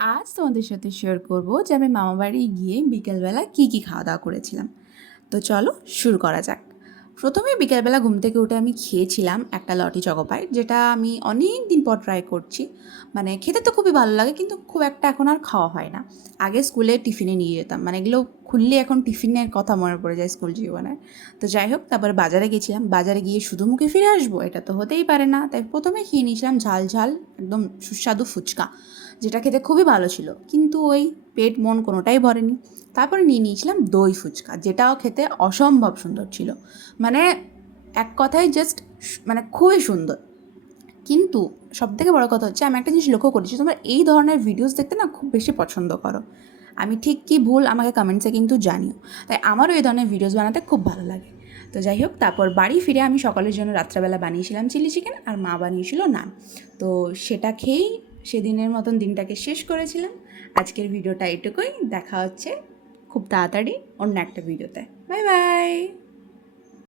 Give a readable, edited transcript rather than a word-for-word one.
আজ তোমাদের সাথে শেয়ার করব যে আমি মামাবাড়ি গিয়ে বিকেলবেলা কী খাওয়া দাওয়া করেছিলাম। তো চলো শুরু করা যাক। প্রথমে বিকেলবেলা ঘুম থেকে উঠে আমি খেয়েছিলাম একটা লটি চকোপাই, যেটা আমি অনেক দিন পর ট্রাই করছি। মানে খেতে তো খুবই ভালো লাগে, কিন্তু খুব একটা এখন আর খাওয়া হয় না। আগে স্কুলে টিফিনে নিয়ে যেতাম, মানে এগুলো খুললে এখন টিফিনের কথা মনে পড়ে যায় স্কুল জীবনের। তো যাই হোক, তারপর বাজারে গেছিলাম। বাজারে গিয়ে শুধু মুখে ফিরে আসবো, এটা তো হতেই পারে না। তাই প্রথমে খেয়ে নিয়েছিলাম ঝাল ঝাল একদম সুস্বাদু ফুচকা, যেটা খেতে খুবই ভালো ছিল, কিন্তু ওই পেট মন কোনোটাই ভরেনি। তারপরে নিয়ে নিয়েছিলাম দই ফুচকা, যেটাও খেতে অসম্ভব সুন্দর ছিল। মানে এক কথায় জাস্ট মানে খুবই সুন্দর। কিন্তু সবথেকে বড় কথা হচ্ছে, আমি একটা জিনিস লক্ষ্য করেছি, তোমরা এই ধরনের ভিডিওস দেখতে না খুব বেশি পছন্দ করো। আমি ঠিক কি ভুল আমাকে কমেন্টসে কিন্তু জানিও। তাই আমারও এই ধরনের ভিডিওস বানাতে খুব ভালো লাগে। তো যাই হোক, তারপর বাড়ি ফিরে আমি সকালের জন্য রাত্রেবেলা বানিয়েছিলাম চিলি চিকেন, আর মা বানিয়েছিল নান। তো সেটা খেয়েই সেদিনের মতন দিনটাকে শেষ করেছিলাম। আজকের ভিডিওটা এটুকুই। দেখা হচ্ছে খুব তাড়াতাড়ি অন্য একটা ভিডিওতে। Bye bye.